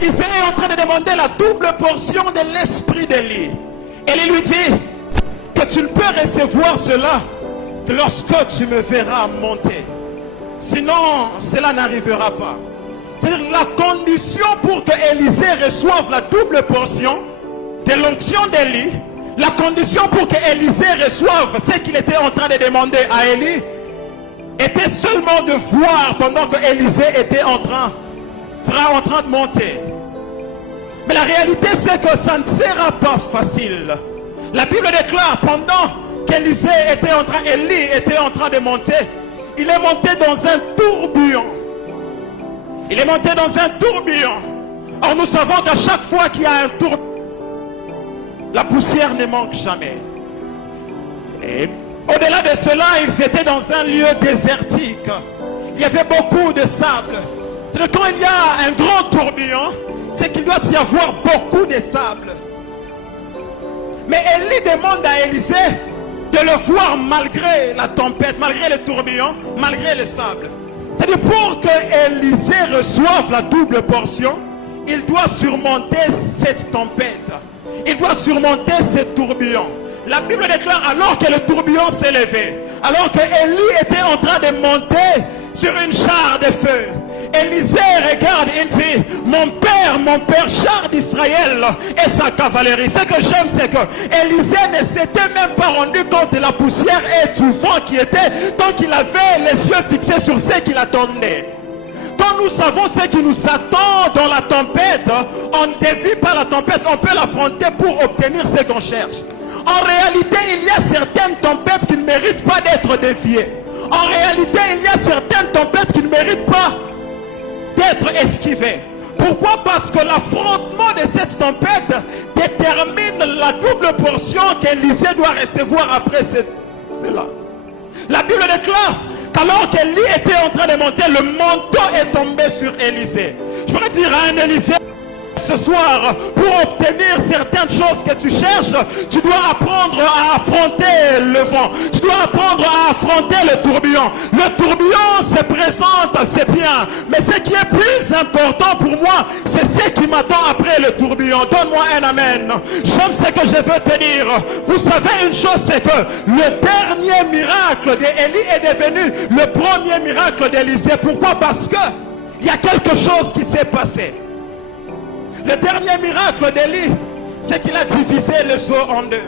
Élisée est en train de demander la double portion de l'esprit d'Élie. Élie lui dit que tu ne peux recevoir cela que lorsque tu me verras monter. Sinon, cela n'arrivera pas. C'est-à-dire la condition pour que Élisée reçoive la double portion de l'onction d'Élie, la condition pour que Élisée reçoive ce qu'il était en train de demander à Élie, était seulement de voir pendant que Élisée sera en train de monter. Mais la réalité, c'est que ça ne sera pas facile. La Bible déclare, pendant qu'Élie était en train de monter, il est monté dans un tourbillon. Il est monté dans un tourbillon. Or, nous savons qu'à chaque fois qu'il y a un tourbillon, la poussière ne manque jamais. Et au-delà de cela, ils étaient dans un lieu désertique. Il y avait beaucoup de sable. C'est-à-dire, quand il y a un grand tourbillon, c'est qu'il doit y avoir beaucoup de sable. Mais Élie demande à Élisée de le voir malgré la tempête, malgré le tourbillon, malgré le sable. C'est-à-dire, pour que Élisée reçoive la double portion, il doit surmonter cette tempête. Il doit surmonter ce tourbillon. La Bible déclare, alors que le tourbillon s'est levé, alors que Élie était en train de monter sur une char de feu, Élisée regarde et dit, mon père, char d'Israël et sa cavalerie. Ce que j'aime, c'est que Élisée ne s'était même pas rendu compte de la poussière étouffante qui était, tant qu'il avait les yeux fixés sur ce qu'il attendait. Quand nous savons ce qui nous attend dans la tempête, on ne dévie pas la tempête, on peut l'affronter pour obtenir ce qu'on cherche. En réalité, il y a certaines tempêtes qui ne méritent pas d'être défiées. En réalité, il y a certaines tempêtes qui ne méritent pas d'être esquivées. Pourquoi? Parce que l'affrontement de cette tempête détermine la double portion qu'Élisée doit recevoir après cela. La Bible déclare qu'alors qu'Élie était en train de monter, le manteau est tombé sur Élisée. Je pourrais dire à un Élisée, ce soir, pour obtenir certaines choses que tu cherches, tu dois apprendre à affronter le vent. Tu dois apprendre à affronter le tourbillon. Le tourbillon se présente, c'est bien. Mais ce qui est plus important pour moi, c'est ce qui m'attend après le tourbillon. Donne-moi un amen. J'aime ce que je veux te dire. Vous savez une chose, c'est que le dernier miracle d'Élie est devenu le premier miracle d'Élisée. Pourquoi? Parce que il y a quelque chose qui s'est passé. Le dernier miracle d'Élie, c'est qu'il a divisé les eaux en deux.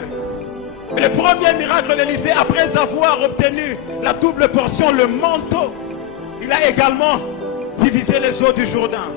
Mais le premier miracle d'Élisée, après avoir obtenu la double portion, le manteau, il a également divisé les eaux du Jourdain.